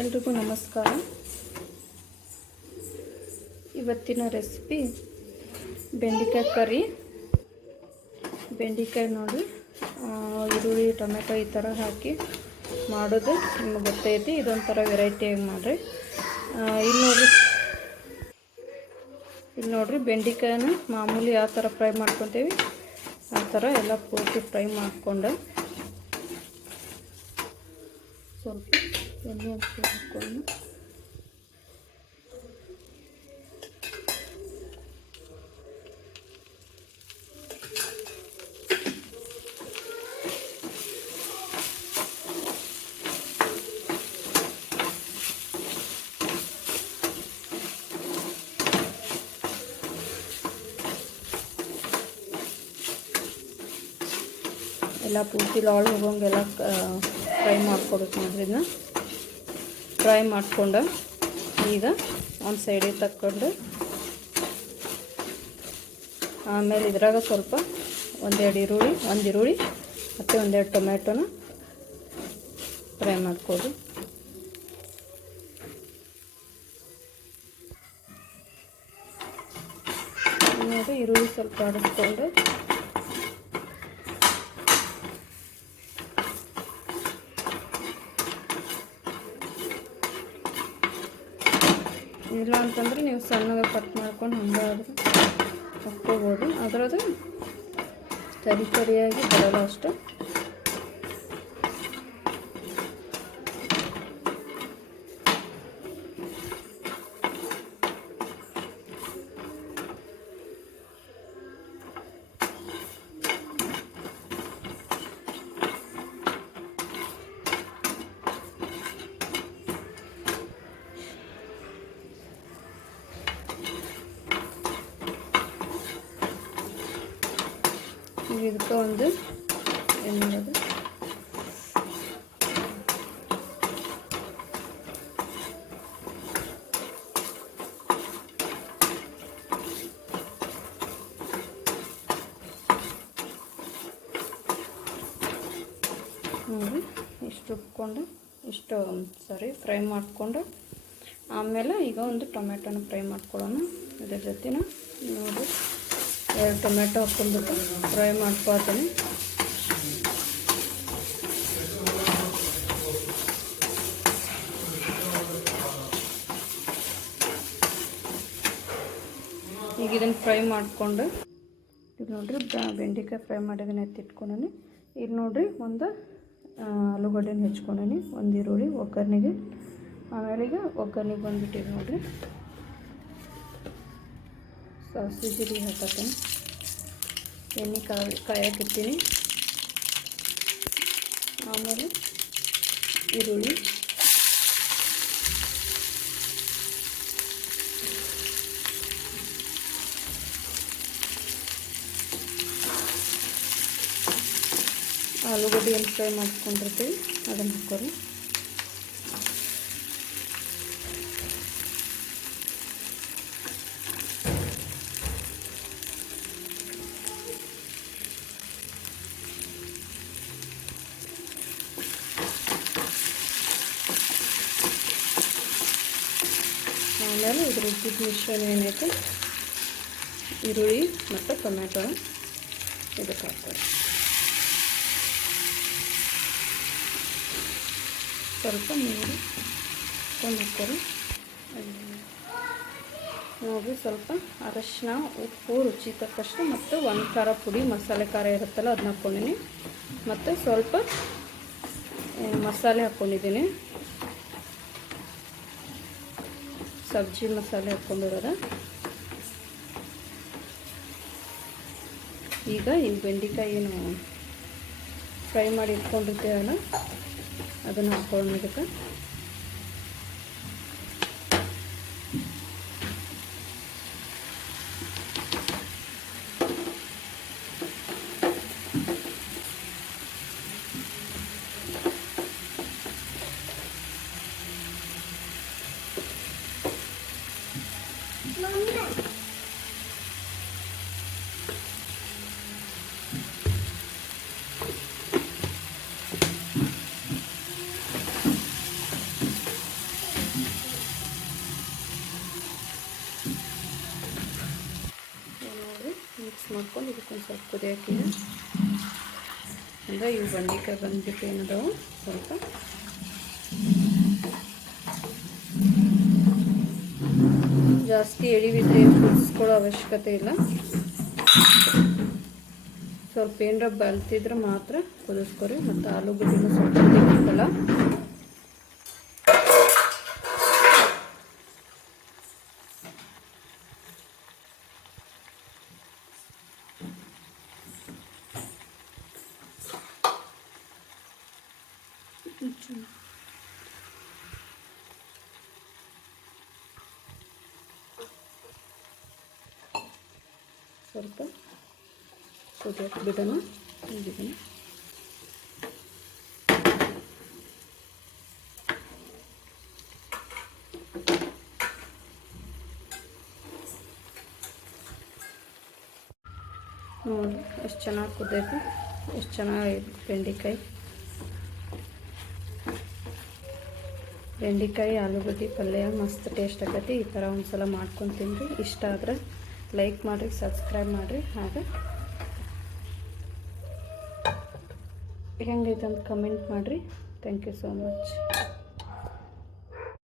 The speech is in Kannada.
ಎಲ್ರಿಗೂ ನಮಸ್ಕಾರ. ಇವತ್ತಿನ ರೆಸಿಪಿ ಬೆಂಡೆಕಾಯಿ ಕರಿ. ಬೆಂಡೆಕಾಯಿ ನೋಡಿ ಈರುಳ್ಳಿ ಟೊಮೆಟೊ ಈ ಥರ ಹಾಕಿ ಮಾಡೋದು ನಿಮಗೆ ಗೊತ್ತೈತಿ. ಇದೊಂಥರ ವೆರೈಟಿಯಾಗಿ ಮಾಡಿರಿ. ಇಲ್ಲಿ ನೋಡ್ರಿ ಬೆಂಡೆಕಾಯನ್ನ ಮಾಮೂಲಿ ಯಾವ ಥರ ಫ್ರೈ ಮಾಡ್ಕೊತೀವಿ ಆ ಥರ ಎಲ್ಲ ಪೂರ್ತಿ ಫ್ರೈ ಮಾಡಿಕೊಂಡು ಸ್ವಲ್ಪ ಎಣ್ಣೆ ಹಾಕ್ಕೊಂಡು ಎಲ್ಲ ಪೂರ್ತಿ ಲಾಳು ಹೋಗೋಂಗೆಲ್ಲ ಫ್ರೈ ಮಾಡ್ಕೊಬೇಕು ನೋಡ್ರಿ. ಇದನ್ನ ಫ್ರೈ ಮಾಡ್ಕೊಂಡು ಈಗ ಒಂದು ಸೈಡಿಗೆ ತಕ್ಕೊಂಡು ಆಮೇಲೆ ಇದ್ರಾಗ ಸ್ವಲ್ಪ ಒಂದು ಈರುಳ್ಳಿ ಮತ್ತು ಒಂದೆರಡು ಟೊಮೆಟೊನ ಫ್ರೈ ಮಾಡ್ಕೊಳ್ಳಿ. ನೋಡಿ ಈರುಳ್ಳಿ ಸ್ವಲ್ಪ ಆಡಿಸ್ಕೊಂಡು ಇಲ್ಲ ಅಂತಂದರೆ ನೀವು ಸಣ್ಣಗೆ ಕಟ್ ಮಾಡ್ಕೊಂಡು ಹಂಗಾದ್ರೆ ಹಾಕ್ಕೋಬೋದು. ಅದರದ್ದು ತರಿಯಾಗಿ ಬರೋಲ್ಲ ಅಷ್ಟು. ಇದಕ್ಕೆ ಒಂದು ಏನು ಮಾಡೋದು, ನೋಡಿ ಇಷ್ಟು ಫ್ರೈ ಮಾಡಿಕೊಂಡು ಆಮೇಲೆ ಈಗ ಒಂದು ಟೊಮೆಟೊನ ಫ್ರೈ ಮಾಡ್ಕೊಳ್ಳೋಣ. ಇದ್ರ ಜೊತೆನ ನೋಡಿ 2 ಟೊಮೆಟೊ ಹಾಕ್ಕೊಂಡ್ಬಿಟ್ಟು ಫ್ರೈ ಮಾಡ್ಕೊಳ್ತೀನಿ. ಈಗ ಇದನ್ನು ಫ್ರೈ ಮಾಡಿಕೊಂಡು ಇದು ನೋಡ್ರಿ ಬೆಂಡೆಕಾಯಿ ಫ್ರೈ ಮಾಡಿದನ್ನ ಎತ್ತಿಟ್ಕೊಂಡೀನಿ. ಇದು ನೋಡ್ರಿ ಒಂದು ಆಲೂಗಡ್ಡೆನ ಹೆಚ್ಕೊಂಡೀನಿ, ಒಂದು ಈರುಳ್ಳಿ ಒಗ್ಗರಣೆಗೆ. ಆಮೇಲೆ ಈಗ ಒಗ್ಗರಣೆಗೆ ಬಂದುಬಿಟ್ಟಿದೆ ನೋಡ್ರಿ ಸಾಸಿವೆ ಜೀರಿಗೆ ಹಾಕತ್ತೀನಿ, ಎಣ್ಣೆ ಕಾಯಕ್ಕಿತ್ತೀನಿ. ಆಮೇಲೆ ಈರುಳ್ಳಿ, ಆಲೂಗಡ್ಡೆ ಏನು ಫ್ರೈ ಮಾಡ್ಕೊಂಡಿರ್ತೀವಿ ಅದನ್ನು ಹಾಕೋರಿ. ಆಮೇಲೆ ಇದ್ರ ರುಚಿದ ಮಿಶ್ರಣ ಏನೈತೆ ಈರುಳ್ಳಿ ಮತ್ತು ಟೊಮೆಟೊ ಇದಕ್ಕೆ ಹಾಕ್ತಾರೆ. ಸ್ವಲ್ಪ ನೀರು ಕೊಂಡು ಹಾಕ್ತಾರೆ. ನೋಡಿ ಸ್ವಲ್ಪ ಅರಶಿನ, ಉಪ್ಪು ರುಚಿ ತಕ್ಕಷ್ಟು ಮತ್ತು ಒಂದು ಖಾರ ಪುಡಿ, ಮಸಾಲೆ ಖಾರ ಇರುತ್ತಲ್ಲ ಅದನ್ನ ಹಾಕ್ಕೊಂಡಿನಿ. ಮತ್ತು ಸ್ವಲ್ಪ ಮಸಾಲೆ ಹಾಕ್ಕೊಂಡಿದ್ದೀನಿ, ಸಬ್ಜಿ ಮಸಾಲೆ ಹಾಕ್ಕೊಂಡಿರೋದ. ಈಗ ಈ ಬೆಂಡೆಕಾಯಿ ಏನು ಫ್ರೈ ಮಾಡಿ ಇಟ್ಕೊಂಡಿರ್ತೀವಲ್ಲ ಅದನ್ನು ಹಾಕ್ಕೊಳ್ಳೋಣ. ಇದಕ್ಕೆ ಮಾಡ್ಕೊಂಡು ಇದಕ್ಕೊಂದು ಸ್ವಲ್ಪ ಕುದಿ ಹಾಕಿದೆ. ಅಂದರೆ ಇವು ಬೆಂಡೆಕಾಯಿ ಬಂದ್ಬಿಟ್ಟು ಏನದಾವು ಸ್ವಲ್ಪ ಜಾಸ್ತಿ ಎಳಿವಿದ್ರೆ ಏನು ಕುದಿಸ್ಕೊಳ್ಳೋ ಅವಶ್ಯಕತೆ ಇಲ್ಲ. ಸ್ವಲ್ಪ ಏನರ ಬಲ್ತಿದ್ರೆ ಮಾತ್ರ ಕುದಿಸ್ಕೊರಿ. ಮತ್ತು ಆಲೂಗಡ್ಡೆನೂ ಸ್ವಲ್ಪ ಬೇಕಲ್ಲ. ಸ್ವಲ್ಪ ಕುದಿಯಕ್ಕೆ ಬಿಡೋಣ. ಇದನ್ನು ನೋಡಿ ಎಷ್ಟು ಚೆನ್ನಾಗಿ ಕುದೈತೆ, ಎಷ್ಟು ಚೆನ್ನಾಗಿ ಬೆಂಡೆಕಾಯಿ ಆಲೂಗಡ್ಡೆ ಪಲ್ಯ ಮಸ್ತ್ ಟೇಸ್ಟ್ ಆಗೈತಿ. ಈ ಥರ ಒಂದು ಸಲ ಮಾಡ್ಕೊಂಡು ತಿನ್ನಿರಿ. ಇಷ್ಟ ಆದರೆ ಲೈಕ್ ಮಾಡಿರಿ, ಸಬ್ಸ್ಕ್ರೈಬ್ ಮಾಡಿರಿ. ಹಾಗೆ ಹೆಂಗೈತೆ ಅಂತ ಕಮೆಂಟ್ ಮಾಡಿರಿ. Thank you so much.